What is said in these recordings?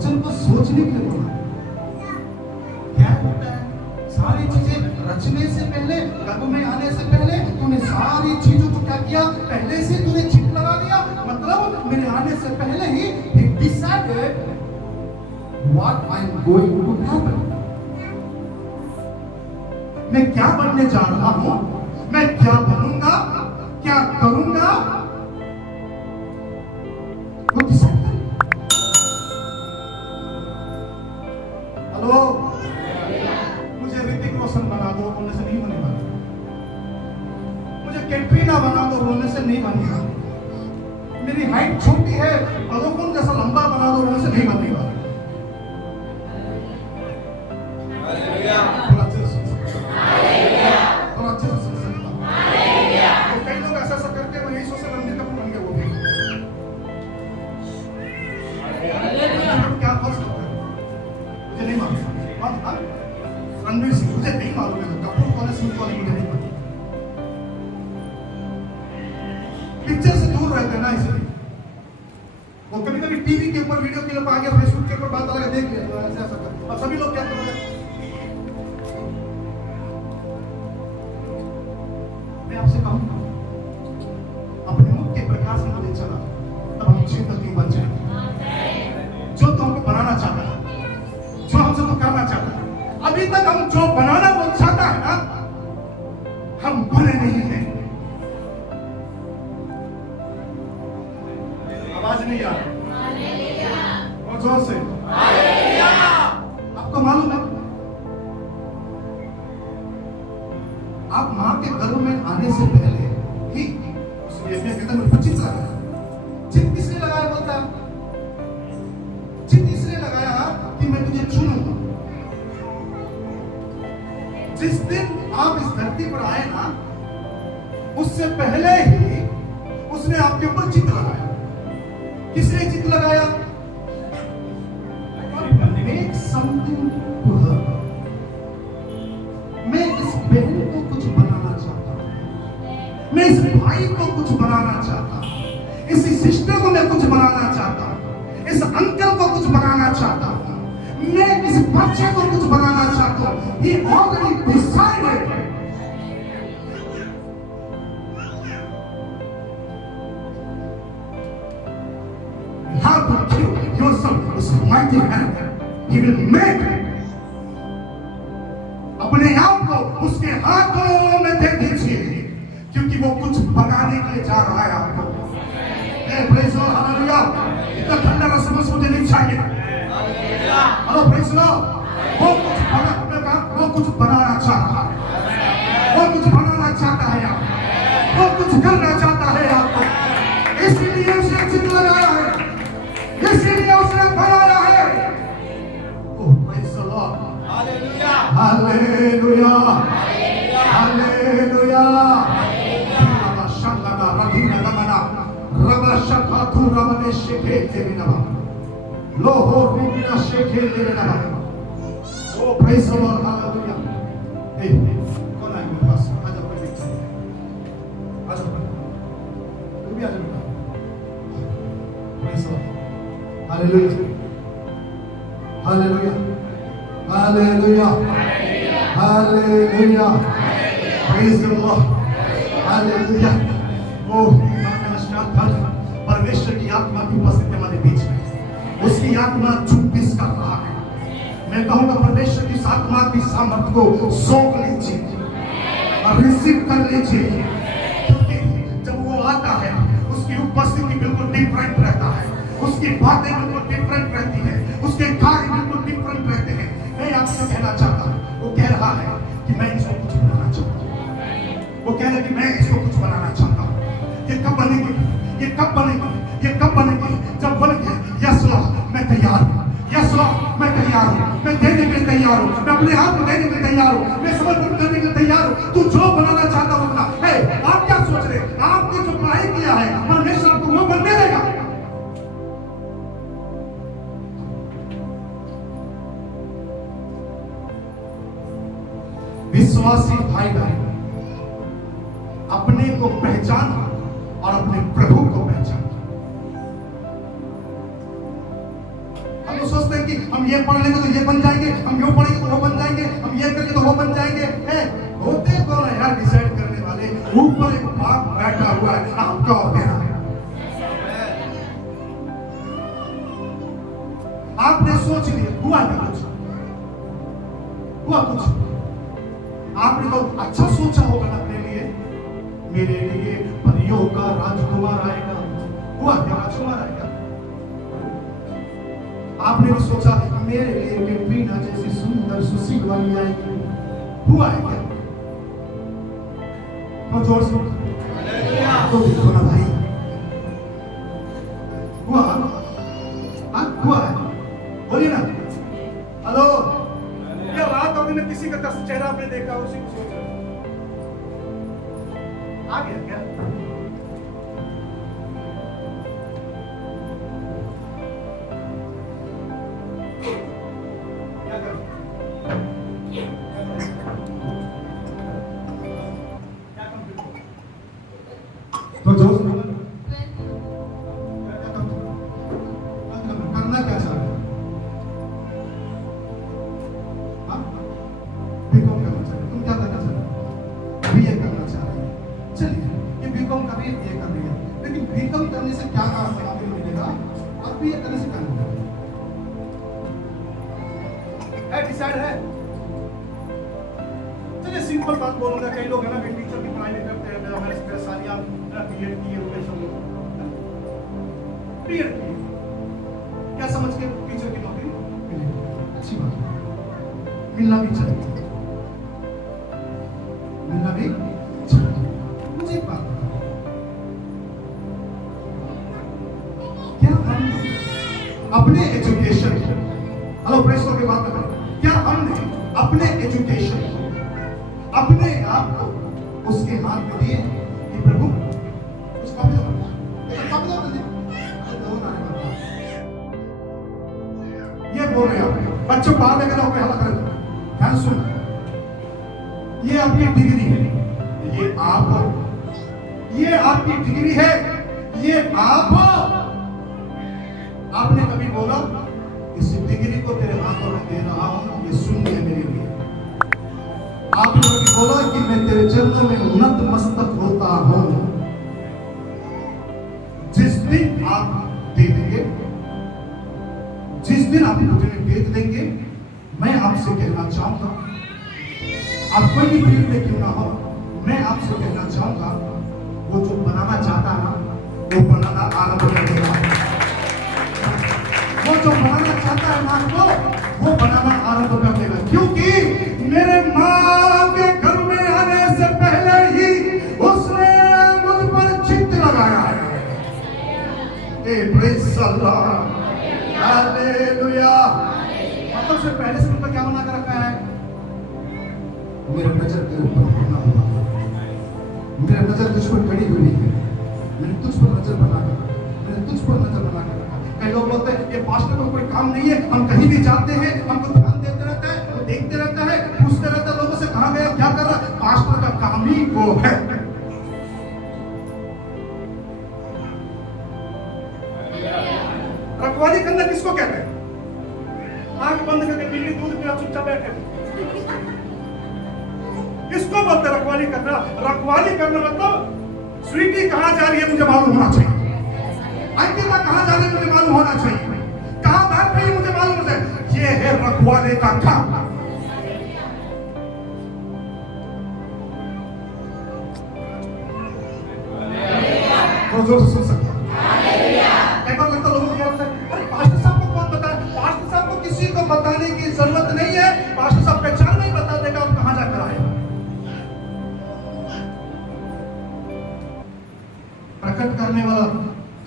वचन को सोचने के लिए बोला। क्या होता है, सारी चीजें रचने से पहले, गर्भ में आने से पहले तूने सारी चीजों को क्या किया, पहले से तूने चिट लगा दिया। मतलब मेरे आने से पहले ही he decided what I am going to happen। मैं क्या बनने जा रहा हूं, मैं क्या बनूंगा, क्या करूंगा, वो डिसाइड कर। हेलो, मुझे ऋतिक रोशन बना दो बोलने से नहीं बनेगा, मुझे कैटरीना बना दो बोलने से नहीं बनेगा, मेरी हाइट छोटी है अलोकन जैसा लंबा बना दो बोलने से नहीं बनेगा। थोड़ा अच्छे से सुन सकता। तो कई लोग ऐसा करके वो यही सोचते रणबीर कपूर बन गया, वो भी क्या फर्क होता है मुझे नहीं मालूम। रणबीर सिंह मुझे नहीं मालूम है, कपूर कौन है सिंह कौन है मुझे नहीं मालूम। पिक्चर से दूर रहते हैं ना, इसलिए वो कभी कभी टीवी के ऊपर वीडियो क्लिप आ गया, फेसबुक के ऊपर बात लगा देख लिया, ऐसा ऐसा कर। अब सभी लोग क्या कर रहे हैं, मैं आपसे कहूंगा अपने मुख के प्रकाश में ले चला, तब हम जिंदगी बन जाएंगे। जो तो हमको बनाना चाहता है, जो हमसे तो करना चाहता है, अभी तक हम जो बनाना वो चाहता है ना, हम बने नहीं हैं। आवाज नहीं आ रही और जोर से। आपको मालूम है, आप मां के गर्भ में आने से पहले ही कहता है चित लगाया। चित किसने लगाया बोलता है, चित इसने लगाया कि मैं तुझे चुनूंगा। जिस दिन आप इस धरती पर आए ना, उससे पहले ही उसने आपके ऊपर चित लगाया। किसने चित लगाया, मेक समथिंग टू हर। मैं इस बहन को कुछ बनाना चाहता हूं, मैं इस भाई को कुछ बनाना चाहता हूं, इस सिस्टर को मैं कुछ बनाना चाहता हूं, इस अंकल को कुछ बनाना चाहता हूं, मैं इस बच्चे को कुछ बनाना चाहता हूं। He already decided। You have to give yourself this mighty hand। He will make। अपने आप को उसके हाथों में दे दीजिए, क्योंकि वो कुछ बनाने के लिए जा रहा है आपको। Praise Lord, hallelujah. इतना ठंडा रसमस मुझे नहीं चाहिए। Hello, praise Lord. वो कुछ बनाना चाहता है, वो कुछ बनाना चाहता है आपको, वो कुछ करना चाहता है आपको। इसलिए उसने चित लगाया है, इसलिए उसने बनाया है। Oh, praise Lord, hallelujah, hallelujah, hallelujah. रबा शंगना रधीना गमना रबा शखातु रमने शेखे तेरिनबा लोहो रूबिना शेखे तेरिनबा। Oh, praise Lord, hallelujah. ए, कौन है मेरे पास? आजा कोई भी, आजा तू भी आजा बेटा। Praise Lord, hallelujah, hallelujah, hallelujah, hallelujah. Praise Lord, hallelujah. Oh, परमेश्वर की आत्मा की उपस्थिति हमारे बीच में, उसकी आत्मा चुप्पीस कर रहा है। मैं कहूंगा परमेश्वर की आत्मा की सामर्थ को सोख लीजिए और रिसीव कर लीजिए, क्योंकि जब वो आता है उसकी उपस्थिति बिल्कुल डिफरेंट रहता है, उसकी बातें बिल्कुल डिफरेंट रहती है, उसके कार्य बिल्कुल डिफरेंट रहते हैं। मैं आपसे कहना चाहता हूं, वो कह रहा है कि मैं इसको कुछ बनाना चाहता हूं, वो कह रहा है कि मैं इसको कुछ बनाना चाहता हूं। ये कब बनेगी, ये कब बनेगी, ये कब बनेगी? जब बन गया, यस लॉर्ड मैं तैयार हूं, यस लॉर्ड मैं तैयार हूं, मैं देने के लिए तैयार हूं, मैं अपने आप को देने के लिए तैयार हूं, मैं समर्पण करने के लिए तैयार हूं। तू जो बनाना चाहता हो अपना, आप क्या सोच रहे, आपने जो पढ़ाई किया है परमेश्वर आपको वो बनने देगा। विश्वासी भाई बहन, अपने को पहचानो और अपने प्रभु को पहचानो। हम सोचते हम ये पढ़ लेंगे तो ये बन जाएंगे, हम यो पढ़ेंगे तो वो बन जाएंगे, हम ये करेंगे तो वो बन जाएंगे। होते कौन है यार डिसाइड करने वाले? ऊपर एक बाप बैठा हुआ है, आपका और मेरा। आपने सोच लिया, हुआ क्या कुछ? हुआ कुछ? आपने तो अच्छा सोचा होगा ना अपने लिए, मेरे लिए परियों का राजकुमार आएगा। हुआ क्या? राजकुमार आएगा? आपने भी सोचा मेरे लिए कैटरीना जैसी सुंदर सुशील वाली आएगी। हुआ है क्या? और जोर से तो देखो ना भाई, हुआ? हुआ है? बोलिए ना। हेलो, क्या रात और दिन किसी का चेहरा आपने देखा, उसी को सोच रहे आ गया क्या? तो जो करना क्या चाह रहे हो? बीकॉम करना चाह रहे हो? तुम क्या करना चाह रहे हो? बीए करना चाह रहे हो? चलिए, ये बीकॉम कर रही है, बीए कर रही है, लेकिन बीकॉम करने से क्या काम आपको मिलेगा और बीए करने से क्या मिलेगा? डिसाइड है? चलिए सिंपल बात बोलूंगा, कई लोग है ना टीचर की पढ़ाई नहीं करते हैं, मेरे सालियां बीएड किए हुए सब लोग बीएड किए, क्या समझ के टीचर की नौकरी मिलेगी? अच्छी बात है, मिलना भी चाहिए, मिलना भी चाहिए। मुझे एक बात बताओ, क्या हम अपने एजुकेशन, हेलो प्रेस की बात कर रहे हैं, क्या हमने अपने एजुकेशन अपने आप को उसके हाथ में दिए कि प्रभु उसका भी ये बोल रहे हैं बच्चों बाहर लेकर आओ, हला कर ध्यान सुन, ये आपकी डिग्री है, ये आप हो, ये आपकी डिग्री है, ये आप हो। आपने कभी बोला इस डिग्री को तेरे हाथों में दे रहा हूं, ये सुन ले मेरे लिए। आपने कभी बोला कि मैं तेरे चरणों में नतमस्तक होता हूं। जिस दिन आप दे देंगे, जिस दिन आप मुझे भेज देंगे, मैं आपसे कहना चाहूंगा, आप कोई भी फील्ड में क्यों ना हो, मैं आपसे कहना चाहूंगा, वो जो बनाना चाहता है ना, वो बनाना आरंभ कर देगा। वो जो बनाना चाहता है ना, वो बनाना आरंभ कर देगा, क्योंकि मेरे मां के घर में आने से पहले ही उसने मुझ पर चित्त लगाया है। Praise Allah, hallelujah. मतलब से पहले से उनका क्या बना कर रखा है? मेरा नजर तेरे ऊपर बना हुआ है, मेरा नजर तुझ पर खड़ी हुई है, मैंने तुझ पर नजर बना कर, मैंने तुझ पर नजर बना कर रखा है। कई लोग बोलते हैं ये पास्टर को कोई काम नहीं है, हम कहीं भी जाते हैं, हमको ध्यान देते रहता है, वो देखते रहता है, पूछते रहता है लोगों से कहां गया, क्या कर रहा। पास्टर का काम ही वो है। रखवाली करना किसको कहते हैं? आंख बंद करके बिल्ली दूध पिला चुपचाप बैठे, इसको बोलते रखवाली करना। रखवाली करना मतलब स्वीटी कहां जा रही है मुझे मालूम होना चाहिए, अंकिता कहां जा रही है मुझे मालूम होना चाहिए, कहां बैठ रही है मुझे मालूम होना चाहिए। ये है रखवाले का काम। जोर से सुन सकता बताने की जरूरत नहीं है, पास्टर साहब पहचान नहीं बता देगा आप कहां जाकर आए। प्रकट करने वाला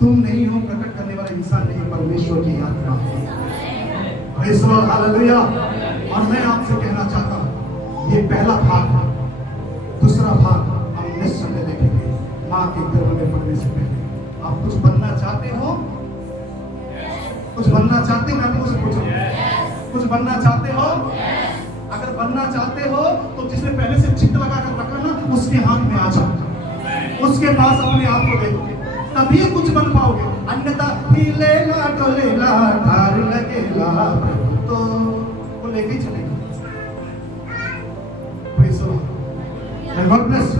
तुम नहीं हो, प्रकट करने वाला इंसान नहीं, परमेश्वर की आत्मा है। Praise Lord, hallelujah. और मैं आपसे कहना चाहता हूं, ये पहला भाग, दूसरा भाग हम नेक्स्ट संडे देखेंगे, मां के गर्भ में पड़ने से पहले। आप कुछ बनना चाहते हो? कुछ बनना चाहते हो? मैं आपको पूछूं, कुछ बनना चाहते हो? अगर बनना चाहते हो तो जिसने पहले से चित्त लगा कर रखा ना, उसके हाथ में आ जाओ, उसके पास अपने आप को देखो, तभी कुछ बन पाओगे। अन्यथा हिलेला डोलेला, ढार लगेला, तो वो लेके ही चलेगा। Praise the Lord. God bless